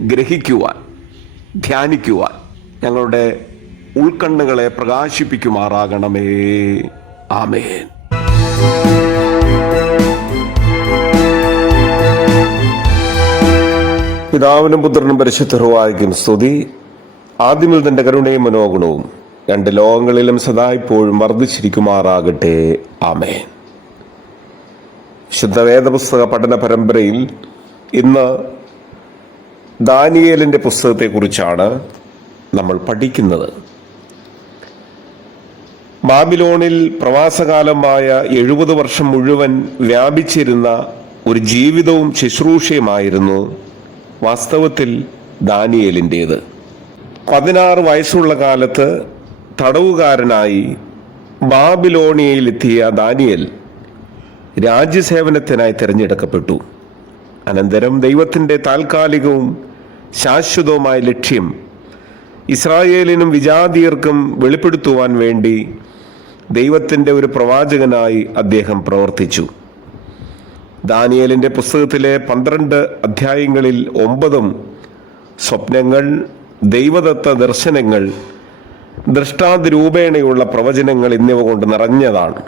ഗ്രഹിക്കുവാൻ ധ്യാനിക്കുവാൻ ഞങ്ങളുടെ ഉൾക്കണ്ണുകളെ പ്രകാശിപ്പിക്കുമാറാകണമേ. ആമേൻ. പിതാവിനും പുത്രനും പരിശുദ്ധറുവായിരിക്കും സ്തുതി. ആദ്യമിൽ തന്റെ കരുണയും മനോഗുണവും രണ്ട് ലോകങ്ങളിലും സദാ ഇപ്പോഴും വർദ്ധിച്ചിരിക്കുമാറാകട്ടെ. ആമേൻ. ശുദ്ധവേദപുസ്തക പഠന പരമ്പരയിൽ ഇന്ന് ദാനിയേലിന്റെ പുസ്തകത്തെക്കുറിച്ചാണ് നമ്മൾ പഠിക്കുന്നത്. ബാബിലോണിൽ പ്രവാസകാലമായ എഴുപത് വർഷം മുഴുവൻ വ്യാപിച്ചിരുന്ന ഒരു ജീവിതവും ശുശ്രൂഷയുമായിരുന്നു വാസ്തവത്തിൽ ദാനിയേലിന്റേത് പതിനാറ് വയസ്സുള്ള കാലത്ത് തടവുകാരനായി ബാബിലോണിയയിലെത്തിയ ദാനിയേൽ രാജ്യസേവനത്തിനായി തിരഞ്ഞെടുക്കപ്പെട്ടു. അനന്തരം ദൈവത്തിന്റെ താൽക്കാലികവും ശാശ്വതവുമായ ലക്ഷ്യം ഇസ്രായേലിനും വിജാതീയർക്കും വെളിപ്പെടുത്തുവാൻ വേണ്ടി ദൈവത്തിന്റെ ഒരു പ്രവാചകനായി അദ്ദേഹം പ്രവർത്തിച്ചു. ദാനിയലിന്റെ പുസ്തകത്തിലെ പന്ത്രണ്ട് അധ്യായങ്ങളിൽ ഒമ്പതും സ്വപ്നങ്ങൾ ദൈവദത്ത ദർശനങ്ങൾ ദൃഷ്ടാന്തരൂപേണയുള്ള പ്രവചനങ്ങൾ എന്നിവ കൊണ്ട് നിറഞ്ഞതാണ്.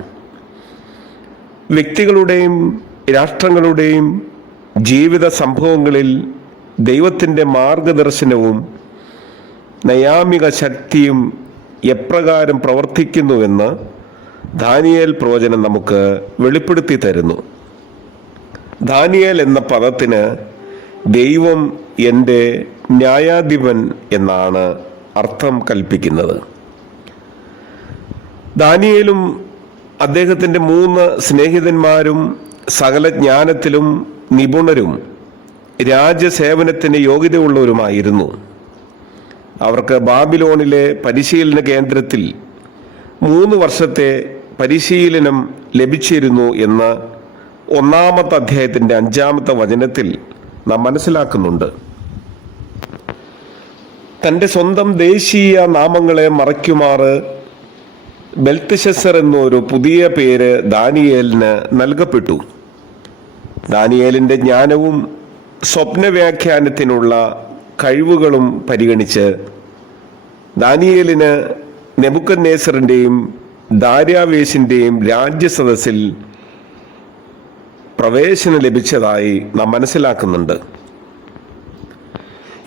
വ്യക്തികളുടെയും രാഷ്ട്രങ്ങളുടെയും ജീവിത സംഭവങ്ങളിൽ ദൈവത്തിന്റെ മാർഗദർശനവും നയാമിക ശക്തിയും എപ്രകാരം പ്രവർത്തിക്കുന്നുവെന്ന് ദാനിയേൽ പ്രവചനം നമുക്ക് വെളിപ്പെടുത്തി തരുന്നു. ദാനിയേൽ എന്ന പദത്തിന് ദൈവം എന്റെ ന്യായാധിപൻ എന്നാണ് അർത്ഥം കൽപ്പിക്കുന്നത്. ദാനിയേലും അദ്ദേഹത്തിന്റെ മൂന്ന് സ്നേഹിതന്മാരും സകല ജ്ഞാനത്തിലും നിപുണരും രാജ്യസേവനത്തിന് യോഗ്യതയുള്ളവരുമായിരുന്നു. അവർക്ക് ബാബിലോണിലെ പരിശീലന കേന്ദ്രത്തിൽ മൂന്ന് വർഷത്തെ പരിശീലനം ലഭിച്ചിരുന്നു എന്ന് ഒന്നാമത്തെ അധ്യായത്തിന്റെ അഞ്ചാമത്തെ വചനത്തിൽ നാം മനസ്സിലാക്കുന്നുണ്ട്. തന്റെ സ്വന്തം ദേശീയ നാമങ്ങളെ മറയ്ക്കുമാറ് ബെൽത്തശസർ എന്നൊരു പുതിയ പേര് ദാനിയേലിന് നൽകപ്പെട്ടു. ദാനിയേലിന്റെ ജ്ഞാനവും സ്വപ്നവ്യാഖ്യാനത്തിനുള്ള കഴിവുകളും പരിഗണിച്ച് ദാനിയേലിന് നെബുക്കന്നേസറിന്റെയും ദാര്യാവേശിന്റെയും രാജ്യസദസ്സിൽ പ്രവേശനം ലഭിച്ചതായി നാം മനസ്സിലാക്കുന്നുണ്ട്.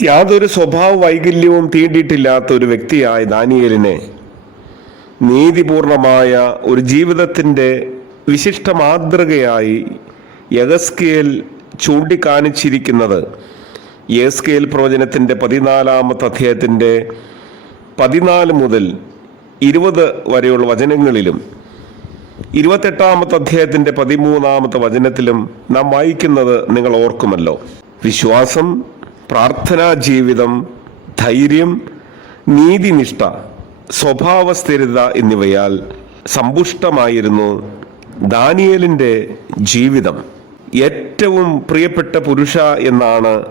യാതൊരു സ്വഭാവ വൈകല്യവും തീണ്ടിയിട്ടില്ലാത്ത ഒരു വ്യക്തിയായ ദാനിയേലിനെ നീതിപൂർണമായ ഒരു ജീവിതത്തിന്റെ വിശിഷ്ട മാതൃകയായി യഗസ്കേൽ ചൂണ്ടിക്കാണിച്ചിരിക്കുന്നത് യേസ്കേൽ പ്രവചനത്തിന്റെ പതിനാലാമത്തെ അധ്യായത്തിന്റെ പതിനാല് മുതൽ ഇരുപത് വരെയുള്ള വചനങ്ങളിലും ഇരുപത്തെട്ടാമത്തെ അധ്യായത്തിന്റെ പതിമൂന്നാമത്തെ വചനത്തിലും നാം വായിക്കുന്നത് നിങ്ങൾ ഓർക്കുമല്ലോ. വിശ്വാസം പ്രാർത്ഥനാ ജീവിതം ധൈര്യം നീതിനിഷ്ഠ സ്വഭാവ സ്ഥിരത എന്നിവയാൽ സമ്പുഷ്ടമായിരുന്നു ദാനിയലിന്റെ ജീവിതം. ഏറ്റവും പ്രിയപ്പെട്ട പുരുഷ എന്നാണ്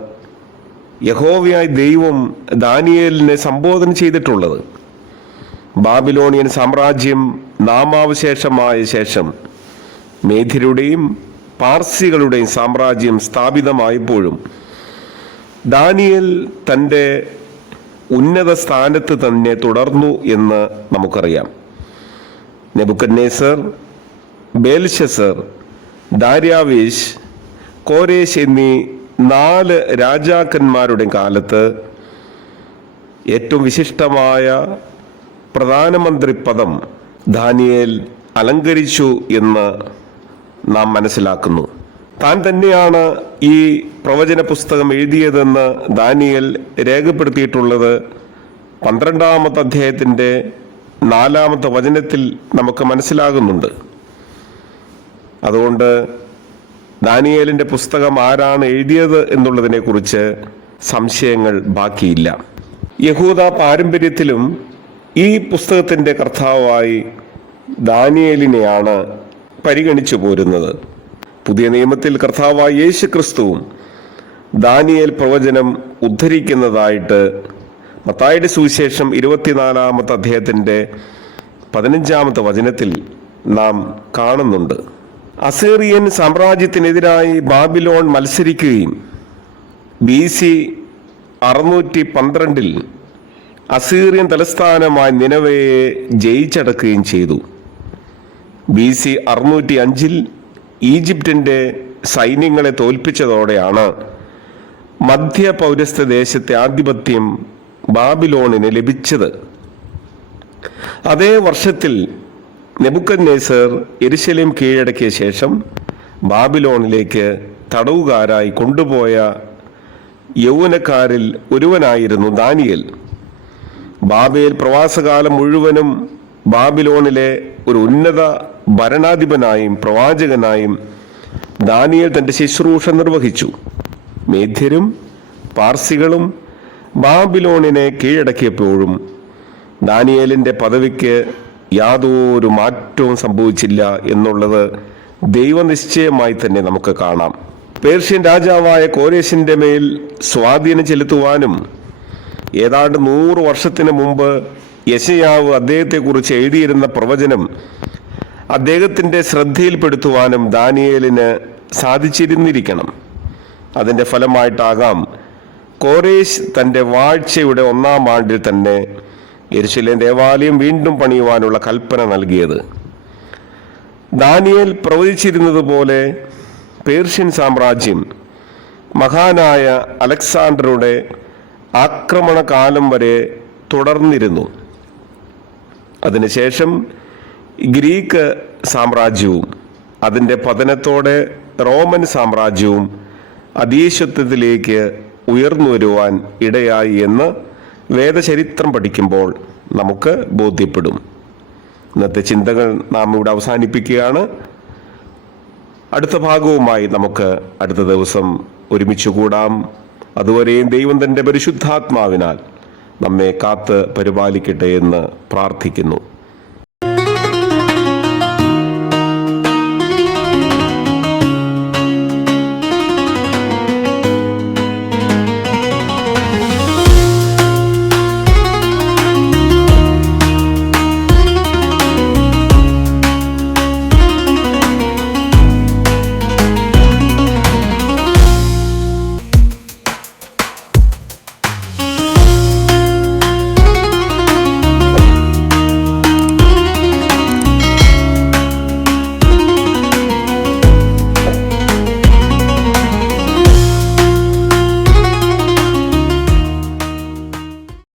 യഹോവയായ ദൈവം ദാനിയേലിനെ സംബോധന ചെയ്തിട്ടുള്ളത്. ബാബിലോണിയൻ സാമ്രാജ്യം നാമാവശേഷമായ ശേഷം മേധിരുടെയും പാർസികളുടെയും സാമ്രാജ്യം സ്ഥാപിതമായപ്പോഴും ദാനിയൽ തന്റെ ഉന്നത സ്ഥാനത്ത് തന്നെ തുടർന്നു എന്ന് നമുക്കറിയാം. നെബുക്കന്നേസർ ബേൽഷസർ ദാര്യാവേശ് കോരേശ് എന്നീ നാല് രാജാക്കന്മാരുടെ കാലത്ത് ഏറ്റവും വിശിഷ്ടമായ പ്രധാനമന്ത്രി പദം ദാനിയേൽ അലങ്കരിച്ചു എന്ന് നാം മനസ്സിലാക്കുന്നു. താൻ തന്നെയാണ് ഈ പ്രവചന പുസ്തകം എഴുതിയതെന്ന് ദാനിയൽ രേഖപ്പെടുത്തിയിട്ടുള്ളത്. പന്ത്രണ്ടാമത്തെ അധ്യായത്തിന്റെ നാലാമത്തെ വചനത്തിൽ നമുക്ക് മനസ്സിലാകുന്നുണ്ട്. അതുകൊണ്ട് ദാനിയേലിന്റെ പുസ്തകം ആരാണ് എഴുതിയത് എന്നുള്ളതിനെക്കുറിച്ച് സംശയങ്ങൾ ബാക്കിയില്ല. യഹൂദ പാരമ്പര്യത്തിലും ഈ പുസ്തകത്തിന്റെ കർത്താവായി ദാനിയേലിനെയാണ് പരിഗണിച്ചു പോരുന്നത്. പുതിയ നിയമത്തിൽ കർത്താവായ യേശു ക്രിസ്തുവും ദാനിയേൽ പ്രവചനം ഉദ്ധരിക്കുന്നതായിട്ട് മത്തായുടെ സുവിശേഷം ഇരുപത്തിനാലാമത്തെ അദ്ദേഹത്തിന്റെ പതിനഞ്ചാമത്തെ വചനത്തിൽ നാം കാണുന്നുണ്ട്. അസേറിയൻ സാമ്രാജ്യത്തിനെതിരായി ബാബിലോൺ മത്സരിക്കുകയും ബി സി അറുന്നൂറ്റി പന്ത്രണ്ടിൽ അസീറിയൻ തലസ്ഥാനമായ നിലവയെ ജയിച്ചടക്കുകയും ചെയ്തു. ബി സി അറുന്നൂറ്റി അഞ്ചിൽ ഈജിപ്തിന്റെ സൈന്യങ്ങളെ തോൽപ്പിച്ചതോടെയാണ് മധ്യ പൗരസ്ത്യ ദേശത്തെ ആധിപത്യം ബാബിലോണിന് ലഭിച്ചത്. അതേ വർഷത്തിൽ നെബുക്കന്നേസർ എരിശലിം കീഴടക്കിയ ശേഷം ബാബിലോണിലേക്ക് തടവുകാരായി കൊണ്ടുപോയ യൗവനക്കാരിൽ ഒരുവനായിരുന്നു ദാനിയൽ. ബാബേൽ പ്രവാസകാലം മുഴുവനും ബാബിലോണിലെ ഒരു ഉന്നത ഭരണാധിപനായും പ്രവാചകനായും ദാനിയൽ തന്റെ ശുശ്രൂഷ നിർവഹിച്ചു. മേധ്യരും പാർസികളും ബാബിലോണിനെ കീഴടക്കിയപ്പോഴും ദാനിയേലിന്റെ പദവിക്ക് യാതൊരു മാറ്റവും സംഭവിച്ചില്ല എന്നുള്ളത് ദൈവനിശ്ചയമായി തന്നെ നമുക്ക് കാണാം. പേർഷ്യൻ രാജാവായ കോരേശിന്റെ മേൽ സ്വാധീനം ചെലുത്തുവാനും ഏതാണ്ട് നൂറ് വർഷത്തിന് മുമ്പ് യശയാവ് അദ്ദേഹത്തെക്കുറിച്ച് എഴുതിയിരുന്ന പ്രവചനം അദ്ദേഹത്തിന്റെ ശ്രദ്ധയിൽപ്പെടുത്തുവാനും ദാനിയേലിന് സാധിച്ചിരുന്നിരിക്കണം. അതിന്റെ ഫലമായിട്ടാകാം കോരേശ് തന്റെ വാഴ്ചയുടെ ഒന്നാം ആണ്ടിൽ തന്നെ യെരുശലേം ദേവാലയം വീണ്ടും പണിയുവാനുള്ള കൽപ്പന നൽകിയത്. ദാനിയേൽ പ്രവചിച്ചിരുന്നത് പോലെ പേർഷ്യൻ സാമ്രാജ്യം മഹാനായ അലക്സാണ്ടറുടെ ആക്രമണകാലം വരെ തുടർന്നിരുന്നു. അതിനുശേഷം ഗ്രീക്ക് സാമ്രാജ്യവും അതിന്റെ പതനത്തോടെ റോമൻ സാമ്രാജ്യവും അതീശത്വത്തിലേക്ക് ഉയർന്നു വരുവാൻ ഇടയായി എന്ന് വേദചരിത്രം പഠിക്കുമ്പോൾ നമുക്ക് ബോധ്യപ്പെടും. ഇന്നത്തെ ചിന്തകൾ നാം ഇവിടെ അവസാനിപ്പിക്കുകയാണ്. അടുത്ത ഭാഗവുമായി നമുക്ക് അടുത്ത ദിവസം ഒരുമിച്ച് കൂടാം. അതുവരെയും ദൈവം തന്റെ പരിശുദ്ധാത്മാവിനാൽ നമ്മെ കാത്ത് പരിപാലിക്കട്ടെ എന്ന് പ്രാർത്ഥിക്കുന്നു.